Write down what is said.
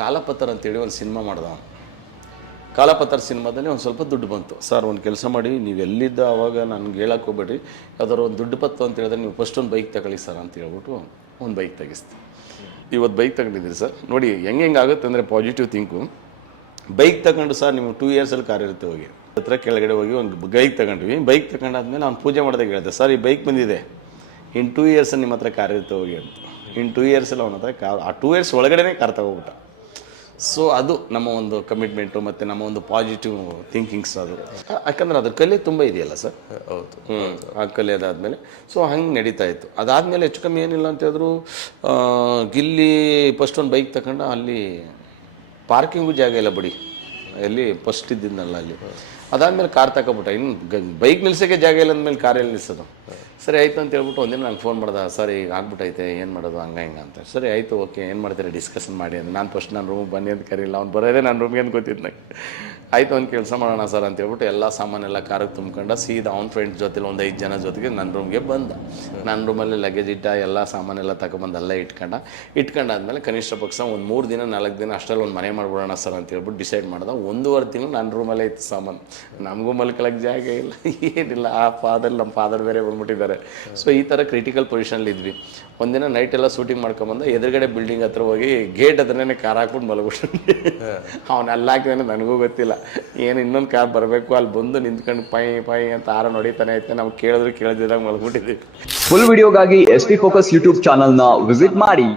ಕಾಲಪತ್ರ ಅಂತೇಳಿ ಒಂದು ಸಿನಿಮಾ ಮಾಡ್ದ ಅವನು. ಕಾಲಪತ್ರ ಸಿನಿಮಾದಲ್ಲಿ ಒಂದು ಸ್ವಲ್ಪ ದುಡ್ಡು ಬಂತು. ಸರ್ ಒಂದು ಕೆಲಸ ಮಾಡಿ, ನೀವು ಎಲ್ಲಿದ್ದ ಅವಾಗ ನನಗೆ ಹೇಳಕ್ಕೆ ಹೋಗ್ಬೇಡ್ರಿ, ಯಾವ್ದಾದ್ರು ಒಂದು ದುಡ್ಡು ಬತ್ತು ಅಂತ ಹೇಳಿದ್ರೆ ನೀವು ಫಸ್ಟ್ ಒಂದು ಬೈಕ್ ತಗೊಳ್ಳಿ ಸರ್ ಅಂತ ಹೇಳ್ಬಿಟ್ಟು ಒಂದು ಬೈಕ್ ತೆಗಿಸ್ತು. ಇವತ್ತು ಬೈಕ್ ತಗೊಂಡಿದ್ದೀರಿ ಸರ್, ನೋಡಿ ಹೆಂಗೆ ಆಗುತ್ತೆ ಅಂದರೆ ಪಾಸಿಟಿವ್ ಥಿಂಕು. ಬೈಕ್ ತಗೊಂಡು ಸರ್ ನೀವು 2 ಇಯರ್ಸಲ್ಲಿ ಕಾರ್ ಇರುತ್ತೆ ಹೋಗಿ ಹತ್ರ ಕೆಳಗಡೆ ಹೋಗಿ ಒಂದು ಬೈಕ್ ತಗೊಂಡ್ವಿ. ಬೈಕ್ ತಗೊಂಡಾದ್ಮೇಲೆ ಅವ್ನು ಪೂಜೆ ಮಾಡಿದಾಗ ಹೇಳಿದೆ, ಸರ್ ಈ ಬೈಕ್ ಬಂದಿದೆ, ಇನ್ನು 2 ಇಯರ್ಸಲ್ಲಿ ನಿಮ್ಮ ಹತ್ರ ಕಾರ್ ಇರುತ್ತೆ ಹೋಗಿ ಅಂತ. ಇನ್ನು 2 ಇಯರ್ಸಲ್ಲಿ ಅವನ ಹತ್ರ ಕಾರ್, ಆ 2 ಇಯರ್ಸ್ ಒಳಗಡೆ ಕಾರ್ ತಗೋಬಿಟ್ಟ. ಸೊ ಅದು ನಮ್ಮ ಒಂದು ಕಮಿಟ್ಮೆಂಟು ಮತ್ತು ನಮ್ಮ ಒಂದು ಪಾಸಿಟಿವ್ ಥಿಂಕಿಂಗ್ಸ್. ಅದು ಯಾಕಂದ್ರೆ ಅದ್ರ ಕಲೆ ತುಂಬ ಇದೆಯಲ್ಲ ಸರ್. ಹೌದು. ಆ ಕಲೆ ಅದಾದಮೇಲೆ ಸೊ ಹಂಗೆ ನಡೀತಾ ಇತ್ತು. ಅದಾದಮೇಲೆ ಹೆಚ್ಚು ಕಮ್ಮಿ ಏನಿಲ್ಲ ಅಂತ ಹೇಳಿದ್ರು, ಗಿಲ್ಲಿ ಫಸ್ಟ್ ಒಂದು ಬೈಕ್ ತಗೊಂಡು ಅಲ್ಲಿ ಪಾರ್ಕಿಂಗು ಜಾಗ ಇಲ್ಲ ಬಿಡಿ, ಎಲ್ಲಿ ಫಸ್ಟ್ ಇದ್ದಿದ್ದಲ್ಲ ಅಲ್ಲಿ. ಅದಾದಮೇಲೆ ಕಾರ್ ತಗೊಬಿಟ್ಟ. ಇನ್ನು ಬೈಕ್ ನಿಲ್ಸೋಕ್ಕೆ ಜಾಗ ಇಲ್ಲ ಅಂದಮೇಲೆ ಕಾರಲ್ಲಿ ನಿಲ್ಸೋದು. ಸರಿ ಆಯಿತು ಅಂತ ಹೇಳ್ಬಿಟ್ಟು ಒಂದಿನ ನಂಗೆ ಫೋನ್ ಮಾಡ್ದೆ, ಸರ್ ಈಗ ಆಗ್ಬಿಟ್ಟೈತೆ ಏನು ಮಾಡೋದು ಹಂಗೆ ಹಿಂಗೆ ಅಂತ. ಸರಿ ಆಯಿತು ಓಕೆ, ಏನು ಮಾಡ್ತೀರಿ ಡಿಸ್ಕಷನ್ ಮಾಡಿ ಅಂತ. ನಾನು ಫಸ್ಟ್ ನನ್ನ ರೂಮಿಗೆ ಬನ್ನಿ ಅಂತ ಕರೀಲ್ಲ, ಅವ್ನು ಬರೋದೇ ನನ್ನ ರೂಮ್ಗೆ ಅಂತ ಗೊತ್ತಿದ್ದು ನಂಗೆ. ಆಯಿತು ಒಂದು ಕೆಲಸ ಮಾಡೋಣ ಸರ್ ಅಂತ ಹೇಳ್ಬಿಟ್ಟು ಎಲ್ಲ ಸಾಮಾನೆಲ್ಲ ಕಾರಿಗೆ ತುಂಬ್ಕೊಂಡು ಸೀದಾ ಅವ್ನ ಫ್ರೆಂಡ್ಸ್ ಜೊತೆಲಿ ಒಂದು 5 ಜನ ಜೊತೆಗೆ ನನ್ನ ರೂಮ್ಗೆ ಬಂದ. ನನ್ನ ರೂಮಲ್ಲಿ ಲಗೇಜ್ ಇಟ್ಟ, ಎಲ್ಲ ಸಾಮಾನೆಲ್ಲ ತಗೊಬಂದು ಎಲ್ಲ ಇಟ್ಕೊಂಡಾದ್ಮೇಲೆ ಕನಿಷ್ಠ ಪಕ್ಷ ಒಂದು 3 ದಿನ 4 ದಿನ ಅಷ್ಟರಲ್ಲಿ ಒಂದು ಮನೆ ಮಾಡ್ಬಿಡೋಣ ಸರ್ ಅಂತ ಹೇಳ್ಬಿಟ್ಟು ಡಿಸೈಡ್ ಮಾಡ್ದೆ. 1.5 ತಿಂಗಳು ನನ್ನ ರೂಮಲ್ಲೇ ಇತ್ತು ಸಾಮಾನು. ನಮಗೂ ಮಲ್ಕೊಳ್ಳೋಕ್ಕೆ ಜಾಗ ಇಲ್ಲ, ಏನಿಲ್ಲ. ನಮ್ಮ ಫಾದರ್ ಬೇರೆ ಬಂದ್ಬಿಟ್ಟಿದ್ದಾರೆ. ಸೊ ಈ ಥರ ಕ್ರಿಟಿಕಲ್ ಪೊಸಿಷನಲ್ಲಿ ಇದ್ವಿ. ಒಂದಿನ ನೈಟ್ ಎಲ್ಲ ಶೂಟಿಂಗ್ ಮಾಡ್ಕೊಂಬಂದು ಎದುರುಗಡೆ ಬಿಲ್ಡಿಂಗ್ ಹತ್ರ ಹೋಗಿ ಗೇಟ್ ಹತ್ರನೇ ಕಾರ್ ಹಾಕ್ಬಿಟ್ಟು ಮಲಗ್ಬಿಟ್ಟು ಅವ್ನು ಅಲ್ಲಿ ಹಾಕಿದಾನೆ ನನಗೂ ಗೊತ್ತಿಲ್ಲ. ಏನು ಇನ್ನೊಂದು ಕಾರ್ ಬರಬೇಕು, ಅಲ್ಲಿ ಬಂದು ನಿಂತ್ಕೊಂಡು ಪೈ ಅಂತ ಆರ ನೋಡಿತಾನೆ ಐತೆ. ನಾವು ಕೇಳಿದ್ರಾಗ ಮಲಗ್ಬಿಟ್ಟಿದ್ದೀವಿ. ಫುಲ್ ವಿಡಿಯೋಗಾಗಿ SP Focus ಯೂಟ್ಯೂಬ್ ಚಾನಲ್ನ ವಿಸಿಟ್ ಮಾಡಿ.